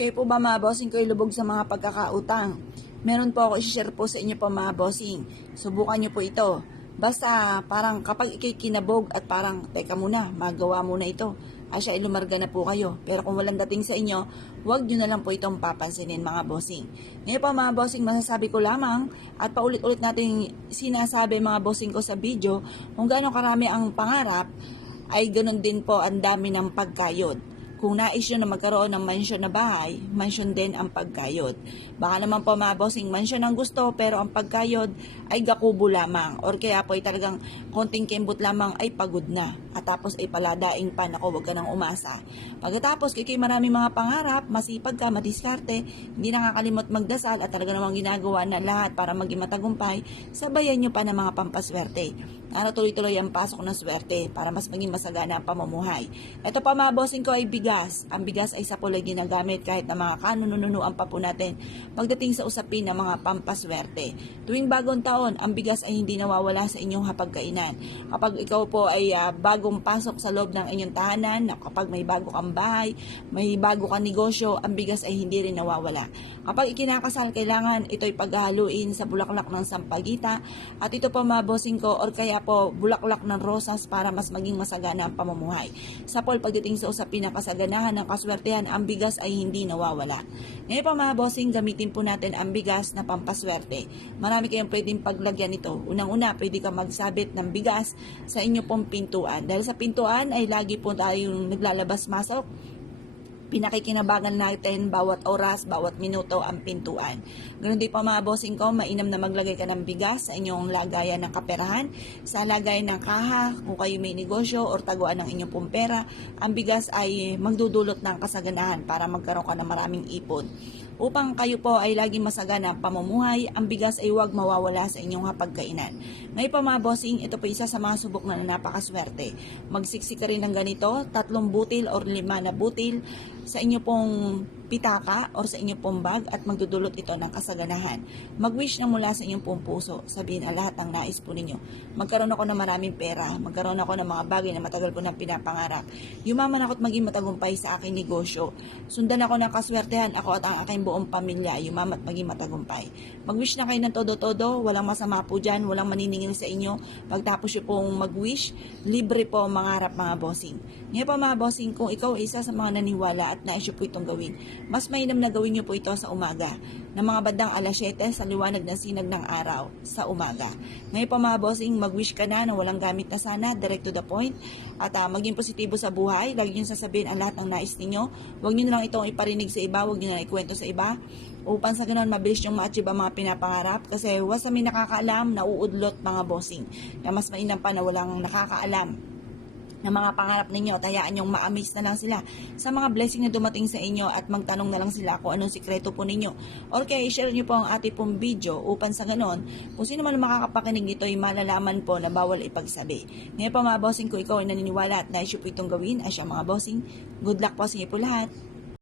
Kayo po ba mga bossing ko ilubog sa mga pagkakautang? Meron po ako i-share po sa inyo po mga bossing. Subukan nyo po ito. Basta parang kapag ikikinabog at parang teka muna, magawa muna ito. Asya ilumarga na po kayo. Pero kung walang dating sa inyo, huwag nyo na lang po itong papansinin mga bossing. Ngayon po mga bossing, masasabi ko lamang at paulit-ulit natin sinasabi mga bossing ko sa video kung gaano karami ang pangarap ay ganun din po ang dami ng pagkayod. Kung nais nyo na magkaroon ng mansyon na bahay, mansyon din ang pagkayod. Baka naman po mga bossing, mansyon ang gusto pero ang pagkayod ay gakubo lamang. Or kaya po ay talagang konting kembot lamang ay pagod na. At tapos ay paladaing pa, naku, huwag ka nang umasa. Pagkatapos, kay maraming mga pangarap, masipag ka, madiskarte, hindi nakakalimot magdasal at talaga namang ginagawa na lahat para maging matagumpay, sabayan nyo pa ng mga pampaswerte. Ano tuloy-tuloy ang pasok ng swerte para mas maging masagana ang pamumuhay. Ito pa mga bossing ko ay bigas. Ang bigas ay sa pulay ginagamit kahit na mga kanununuan pa po natin pagdating sa usapin ng mga pampaswerte. Tuwing bagong taon, ang bigas ay hindi nawawala sa inyong hapagkainan. Kapag ikaw po ay bagong pasok sa loob ng inyong tahanan, kapag may bago kang bahay, may bago kang negosyo, ang bigas ay hindi rin nawawala. Kapag ikinakasal, kailangan ito'y paghahaluin sa bulaklak ng sampagita at ito po mga bossing ko or kaya po bulaklak ng rosas para mas maging masagana ang pamumuhay. Sa Paul, pagdating sa usapin ng kasaganahan ng kaswertehan, ang bigas ay hindi nawawala. Ngayon pa mga bossing, gamitin po natin ang bigas na pampaswerte. Marami kayong pwedeng paglagyan ito. Unang-una, pwede ka magsabit ng bigas sa inyo pong pintuan. Dahil sa pintuan ay lagi po tayong naglalabas-masok. Pinakikinabangan natin bawat oras, bawat minuto ang pintuan. Ganun din pa mga bossing ko, mainam na maglagay ka ng bigas sa inyong lagayan ng kaperahan, sa lagayan ng kaha, kung kayo may negosyo or taguan ng inyong pong pera, ang bigas ay magdudulot ng kasaganahan para magkaroon ka ng maraming ipon. Upang kayo po ay laging masagana ang pamumuhay, ang bigas ay huwag mawawala sa inyong hapagkainan. Ngayon pa mga bossing, ito po isa sa mga subok na napakaswerte. Magsiksik ka rin ng ganito, 3 butil or 5 na butil sa inyo pong pitaka or sa inyo pong bag at magdudulot ito ng kasaganahan. Mag-wish na mula sa inyong pong puso. Sabihin ang lahat ng nais po ninyo. Magkaroon ako ng maraming pera. Magkaroon ako ng mga bagay na matagal ko nang pinapangarap. Yumaman ako at maging matagumpay sa aking negosyo. Sundan ako ng kaswertehan, ako at ang aking buong pamilya. Yumaman at maging matagumpay. Mag-wish na kayo ng todo-todo. Walang masama po dyan. Walang maniningil sa inyo. Pagtapos yung pong mag-wish, libre po ang mangarap mga bossing. Ngayon pa mga bossing, kung ikaw isa sa mga naniwala at nais po itong gawin, mas mainam na gawin niyo po ito sa umaga, ng mga bandang alas 7 sa liwanag ng sinag ng araw sa umaga. Ngayon pa mga bossing, mag-wish ka na walang gamit na sana, direct to the point, at maging positibo sa buhay. Lagi niyo sasabihin ang lahat ng nais ninyo. Huwag niyo na lang itong iparinig sa iba, huwag niyo na ikwento sa iba, upang sa ganoon mabilis yung ma-achieve ang mga pinapangarap. Kasi wasa may nakakaalam, nauudlot mga bossing, na mas mainam pa na walang nakakaalam ng mga pangarap ninyo at hayaan nyong ma-amaze na lang sila sa mga blessing na dumating sa inyo at magtanong na lang sila kung anong sikreto po ninyo. Or kaya i-share nyo po ang ating pong video upang sa ganon, kung sino man makakapakinig nito ay malalaman po na bawal ipagsabi. Ngayon pa mga bossing, kung ikaw ay naniniwala at nais po itong gawin, ay siya mga bossing, good luck po sa inyo po lahat.